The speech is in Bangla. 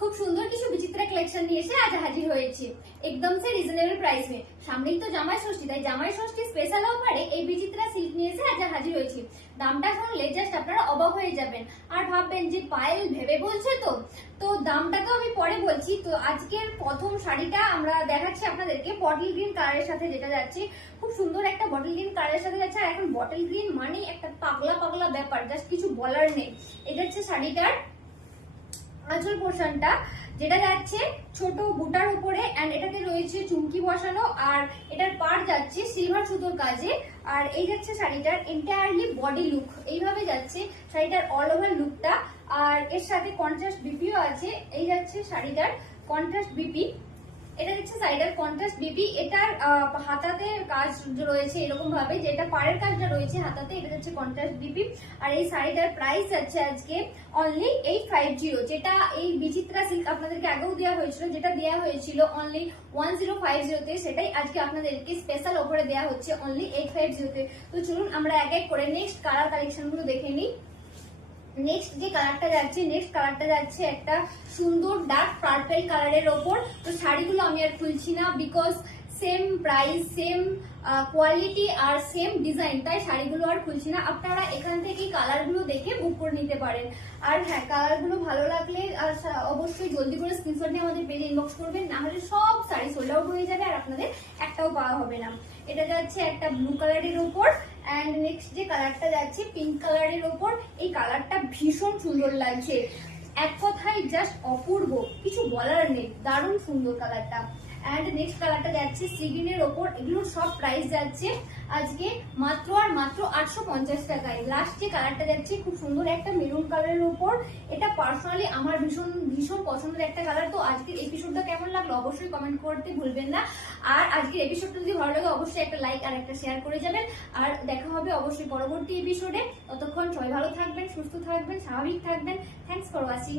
खूब सुंदर किछु विचित्र कलेक्शन নিয়ে এসে আজ হাজির হয়েছি একদম সে রিজনেবল প্রাইস মে। সামনেই তো জামাই ষষ্ঠী, তাই জামাই ষষ্ঠী স্পেশাল অফারে এই বিচিত্রা সিল্ক নিয়ে এসে আজ হাজির হয়েছি। দামটা শুনলে জাস্ট আপনারা অবাক হয়ে যাবেন আর ভাববেন যে পায়েল ভেবে বলছে তো। তো দামটা তো আমি পরে বলছি। তো আজকের প্রথম শাড়িটা আমরা দেখাচ্ছি আপনাদেরকে বটল গ্রিন কালারের সাথে, যেটা যাচ্ছে খুব সুন্দর একটা বটল গ্রিন কালারের সাথে যাচ্ছে। আর এখন বটল গ্রিন মানে একটা পাগলা পাগলা ব্যাপার, জাস্ট কিছু বলার নেই। এটা হচ্ছে শাড়িটার আঁচল পোর্শনটা, যেটা যাচ্ছে ছোট বুটার উপরে এন্ড এটাতে রয়েছে চুমকি বসানো আর এটার পাড় যাচ্ছে সিলভার সুতোর কাজে। আর এই যাচ্ছে শাড়িটার এন্টায়ারলি বডি লুক, এইভাবে যাচ্ছে শাড়িটার অল ওভার লুকটা। আর এর সাথে কন্ট্রাস্ট বিপিও আছে। এই যাচ্ছে শাড়িটার কন্ট্রাস্ট বিপি, এটা দেখছে শাড়িটার কন্ট্রাস্ট বিপি। এটার হাতাতে কাজ রয়েছে এরকম ভাবে, যেটা পাড়ের কাজটা রয়েছে হাতাতে, এটা হচ্ছে কন্ট্রাস্ট বিপি। আর এই শাড়িটার প্রাইস যাচ্ছে আজকে অনলি 850, যেটা এই বিচিত্রা সিল্ক আপনাদেরকে আগেও দেওয়া হয়েছিল, যেটা দেওয়া হয়েছিল অনলি 1050 তে, সেটাই আজকে আপনাদেরকে স্পেশাল অফারে দেওয়া হচ্ছে অনলি 850 তে। তো চলুন আমরা এক এক করে নেক্সট কালার কালেকশন গুলো দেখে নিই। নেক্সট যে কালারটা যাচ্ছে একটা সুন্দর ডার্ক পার্পল কালারের ওপর। তো শাড়িগুলো আমি আর খুলছি না, because same price, same quality আর সেম ডিজাইন, তাই শাড়িগুলো আর খুলছি না। আপনারা এখান থেকে কালারগুলো দেখে বুক করে নিতে পারেন। আর হ্যাঁ, কালারগুলো ভালো লাগলে অবশ্যই জলদি করে স্ক্রিনশট নিয়ে আমাদের পেজে ইনবক্স করবেন, না হলে সব শাড়ি সোল্ড আউট হয়ে যাবে আর আপনাদের একটাও পাওয়া হবে না। এটা যাচ্ছে একটা ব্লু কালারের ওপর এন্ড নেক্সট যে কালারটা যাচ্ছে পিঙ্ক কালারের ওপর। এই কালারটা ভীষণ সুন্দর লাগছে, এক কথায় জাস্ট অপূর্ব, কিছু বলার নেই, দারুণ সুন্দর কালারটা। এন্ড নেক্সট কালারটা যাচ্ছে সি গ্রিনের ওপর। এগুলো সব প্রাইস যাচ্ছে আজকে মাত্র আর মাত্র 850 টাকায়। লাস্ট যে কালারটা যাচ্ছে খুব সুন্দর একটা মেরুন কালারের ওপর। এটা পার্সোনালি আমার ভীষণ ভীষণ পছন্দের একটা কালার। তো আজকের এপিসোডটা কেমন লাগলো অবশ্যই কমেন্ট করতে ভুলবেন না। আর আজকের এপিসোডটা যদি ভালো লাগে অবশ্যই একটা লাইক আর একটা শেয়ার করে যাবেন। আর দেখা হবে অবশ্যই পরবর্তী এপিসোডে। ততক্ষণ সবাই ভালো থাকবেন, সুস্থ থাকবেন, স্বাভাবিক থাকবেন। Thanks for watching.